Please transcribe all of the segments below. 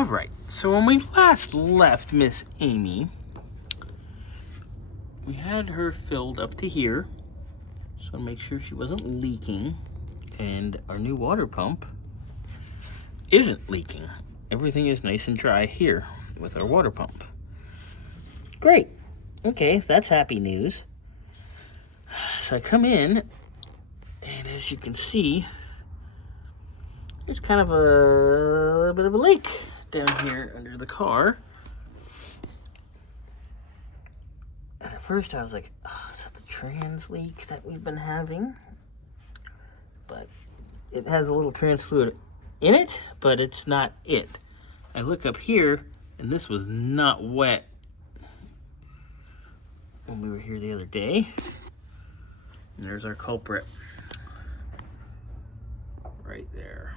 All right, so when we last left Miss Amy, we had her filled up to here, so to make sure she wasn't leaking, and our new water pump isn't leaking. Everything is nice and dry here with our water pump. Great. Okay, that's happy news. So I come in, and as you can see, there's kind of a little bit of a leak down here under the car. And at first I was like, oh, is that the trans leak that we've been having? But it has a little trans fluid in it, but it's not it. I look up here, and this was not wet when we were here the other day. And there's our culprit right there.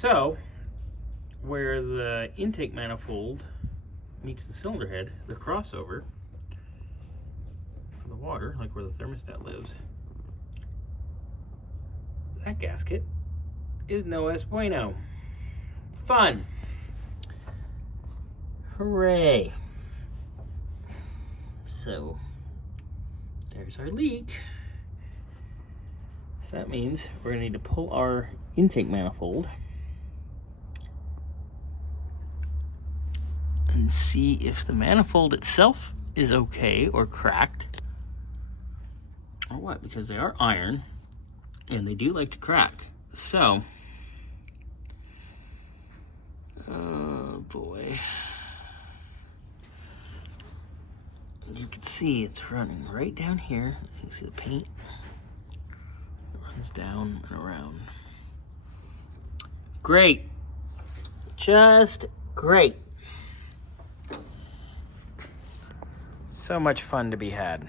So, where the intake manifold meets the cylinder head, the crossover for the water, like where the thermostat lives, that gasket is no es bueno. Fun. Hooray. So, there's our leak. So that means we're gonna need to pull our intake manifold and see if the manifold itself is okay or cracked or what, because they are iron and they do like to crack. So, oh boy. You can see it's running right down here. You can see the paint. It runs down and around. Great. Just great. So much fun to be had.